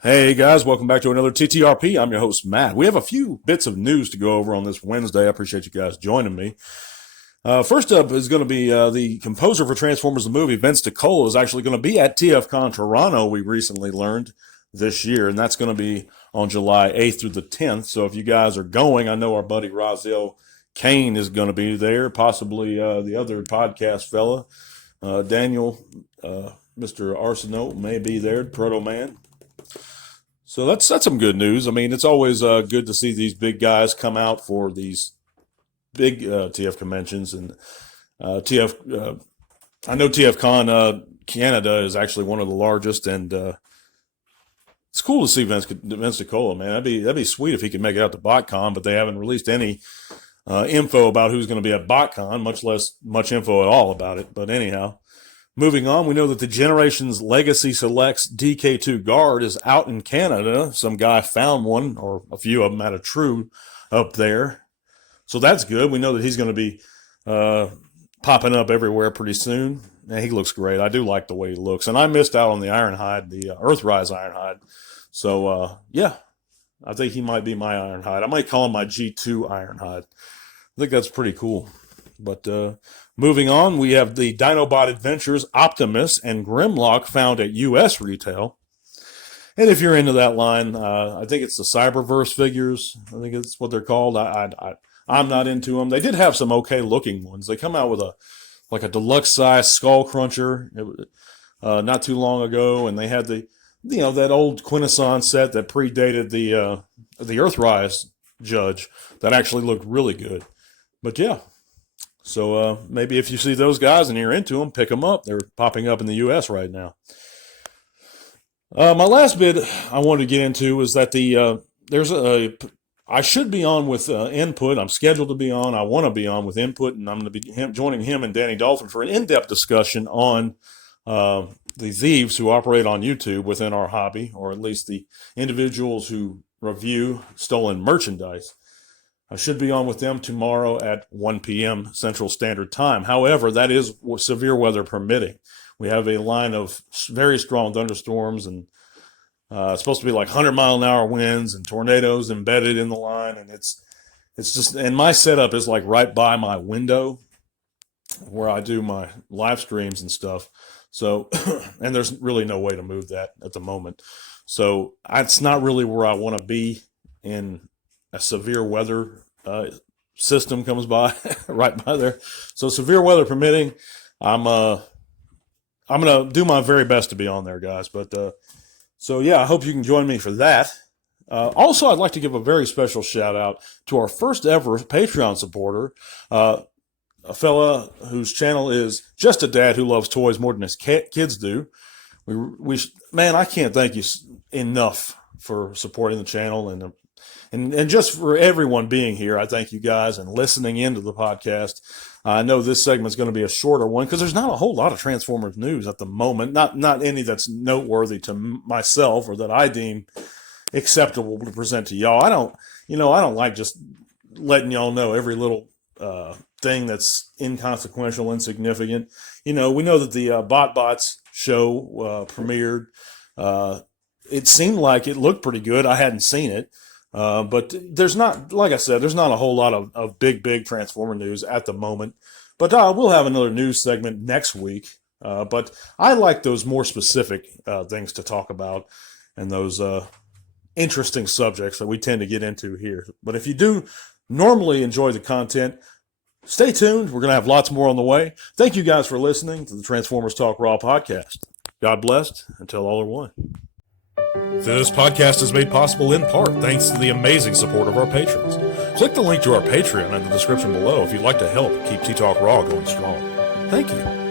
Hey guys, welcome back to another TTRP. I'm your host, Matt. We have a few bits of news to go over on this Wednesday. I appreciate you guys joining me. First up is going to be the composer for Transformers the movie, Vince DiCola, is actually going to be at TFCon Toronto, we recently learned this year, and that's going to be on July 8th through the 10th. So if you guys are going, I know our buddy Raziel Kane is going to be there, possibly the other podcast fella, Daniel, Mr. Arsenault may be there, Proto Man. So that's some good news. I mean, it's always good to see these big guys come out for these big TF conventions. And I know TFCon Canada is actually one of the largest, and it's cool to see Vince DiCola, man. That'd be sweet if he could make it out to BotCon, but they haven't released any info about who's going to be at BotCon, much less much info at all about it. But anyhow. Moving on, we know that the Generations Legacy Selects DK2 Guard is out in Canada. Some guy found one, or a few of them at a True up there. So that's good. We know that he's going to be popping up everywhere pretty soon. Man, he looks great. I do like the way he looks. And I missed out on the Ironhide, the Earthrise Ironhide. So, yeah, I think he might be my Ironhide. I might call him my G2 Ironhide. I think that's pretty cool. But moving on, we have the Dinobot Adventures Optimus and Grimlock found at U.S. retail. And if you're into that line, I think it's the Cyberverse figures. I think it's what they're called. I'm not into them. They did have some okay-looking ones. They come out with a deluxe-size Skull Cruncher not too long ago, and they had that old Quintesson set that predated the Earthrise Judge that actually looked really good. But yeah. So maybe if you see those guys and you're into them, pick them up. They're popping up in the U.S. right now. My last bit I wanted to get into was that I should be on with Input. I'm scheduled to be on. I want to be on with Input, and I'm going to be joining him and Danny Dolphin for an in-depth discussion on the thieves who operate on YouTube within our hobby, or at least the individuals who review stolen merchandise. I should be on with them tomorrow at 1 p.m. Central Standard Time. However, that is severe weather permitting. We have a line of very strong thunderstorms, and it's supposed to be like 100-mile-an-hour winds and tornadoes embedded in the line. And it's just, and my setup is like right by my window where I do my live streams and stuff. So, and there's really no way to move that at the moment. So it's not really where I want to be in a severe weather system comes by right by there. So severe weather permitting, I'm going to do my very best to be on there, guys. But so yeah, I hope you can join me for that. Also, I'd like to give a very special shout out to our first ever Patreon supporter, a fella whose channel is Just a Dad Who Loves Toys More Than His Kids Do. Man, I can't thank you enough for supporting the channel and just for everyone being here. I thank you guys and listening into the podcast. I know this segment's going to be a shorter one because there's not a whole lot of Transformers news at the moment. Not any that's noteworthy to myself or that I deem acceptable to present to y'all. I don't like just letting y'all know every little thing that's inconsequential, insignificant. We know that the BotBots show premiered. It seemed like it looked pretty good. I hadn't seen it. But there's not, like I said, there's not a whole lot of big Transformer news at the moment. But we'll have another news segment next week. But I like those more specific things to talk about and those interesting subjects that we tend to get into here. But if you do normally enjoy the content, stay tuned. We're going to have lots more on the way. Thank you guys for listening to the Transformers Talk Raw podcast. God bless, and tell all are one. This podcast is made possible in part thanks to the amazing support of our patrons. Click the link to our Patreon in the description below if you'd like to help keep T-Talk Raw going strong. Thank you.